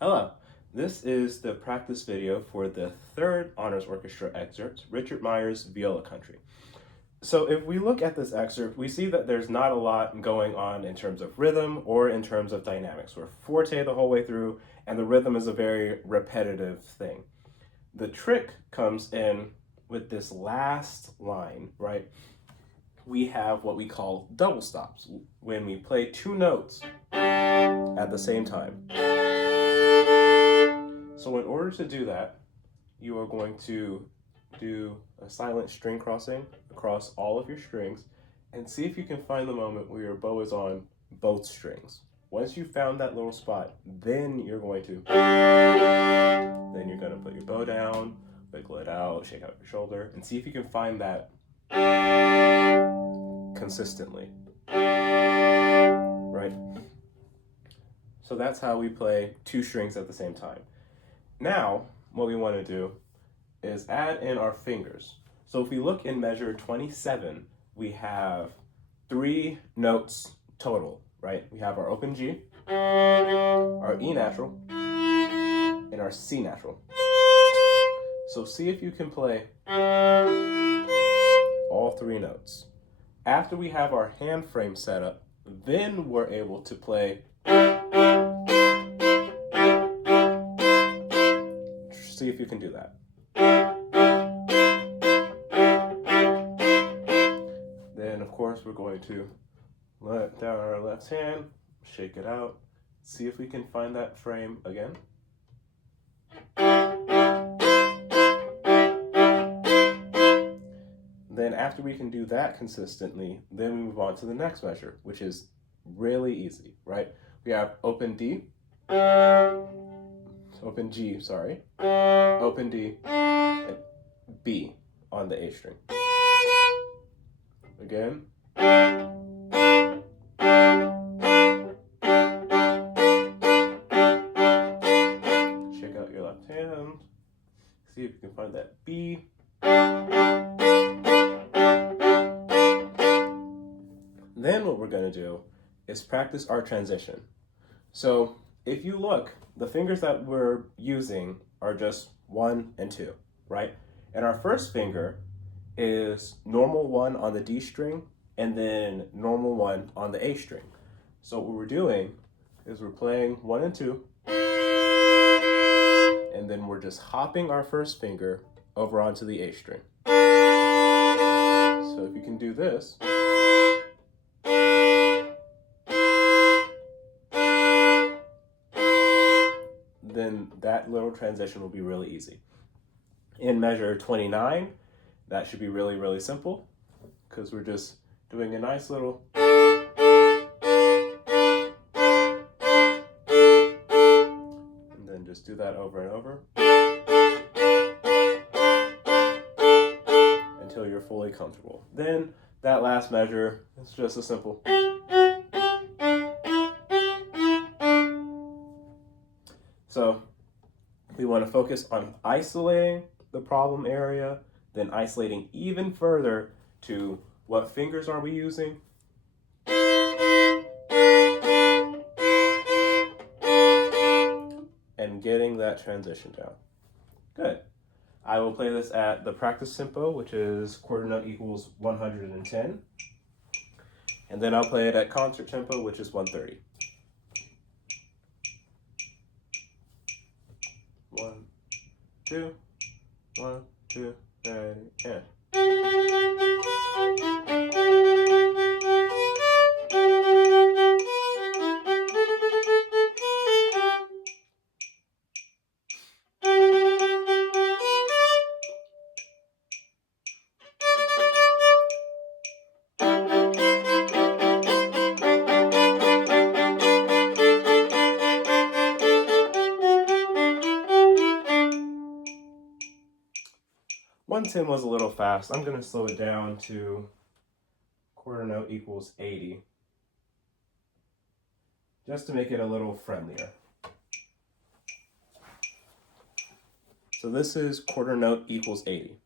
Hello, this is the practice video for the third Honors Orchestra excerpt, Richard Meyer's Viola Country. So if we look at this excerpt, we see that there's not a lot going on in terms of rhythm or in terms of dynamics. We're forte the whole way through, and the rhythm is a very repetitive thing. The trick comes in with this last line, right? We have what we call double stops, when we play two notes at the same time. So in order to do that, you are going to do a silent string crossing across all of your strings and see if you can find the moment where your bow is on both strings. Once you've found that little spot, then you're going to put your bow down, wiggle it out, shake out your shoulder, and see if you can find that consistently. Right? So that's how we play two strings at the same time. Now, what we want to do is add in our fingers. So if we look in measure 27, we have 3 notes total, right? We have our open G, our E natural, and our C natural. So see if you can play all 3 notes. After we have our hand frame set up, then we're able to play. See if you can do that. Then, of course, we're going to let down our left hand, shake it out, see if we can find that frame again. Then after we can do that consistently, then we move on to the next measure, which is really easy, right? We have open D, open G, sorry, open D, and B on the A string. Again. Shake out your left hand. See if you can find that B. Then what we're going to do is practice our transition. So if you look, the fingers that we're using are just 1 and 2, right? And our first finger is normal 1 on the D string and then normal 1 on the A string. So what we're doing is we're playing 1 and 2, and then we're just hopping our first finger over onto the A string. So if you can do this, then that little transition will be really easy. In measure 29, that should be really, really simple because we're just doing a nice little and then just do that over and over until you're fully comfortable. Then that last measure is just a simple. So we want to focus on isolating the problem area, then isolating even further to what fingers are we using, and getting that transition down. Good. I will play this at the practice tempo, which is quarter note equals 110. And then I'll play it at concert tempo, which is 130. 1, 2, 1, 2, ready, and. One 10 was a little fast. I'm going to slow it down to quarter note equals 80, just to make it a little friendlier. So this is quarter note equals 80.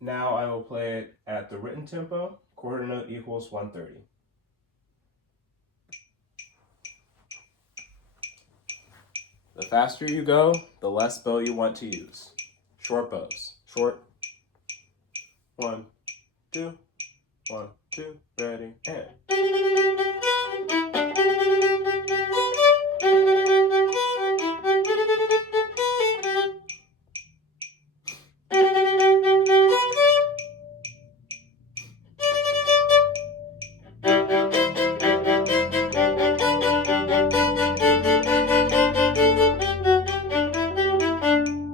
Now I will play it at the written tempo, quarter note equals 130. The faster you go, the less bow you want to use. Short bows. Short. 1, 2, 1, 2, ready, and.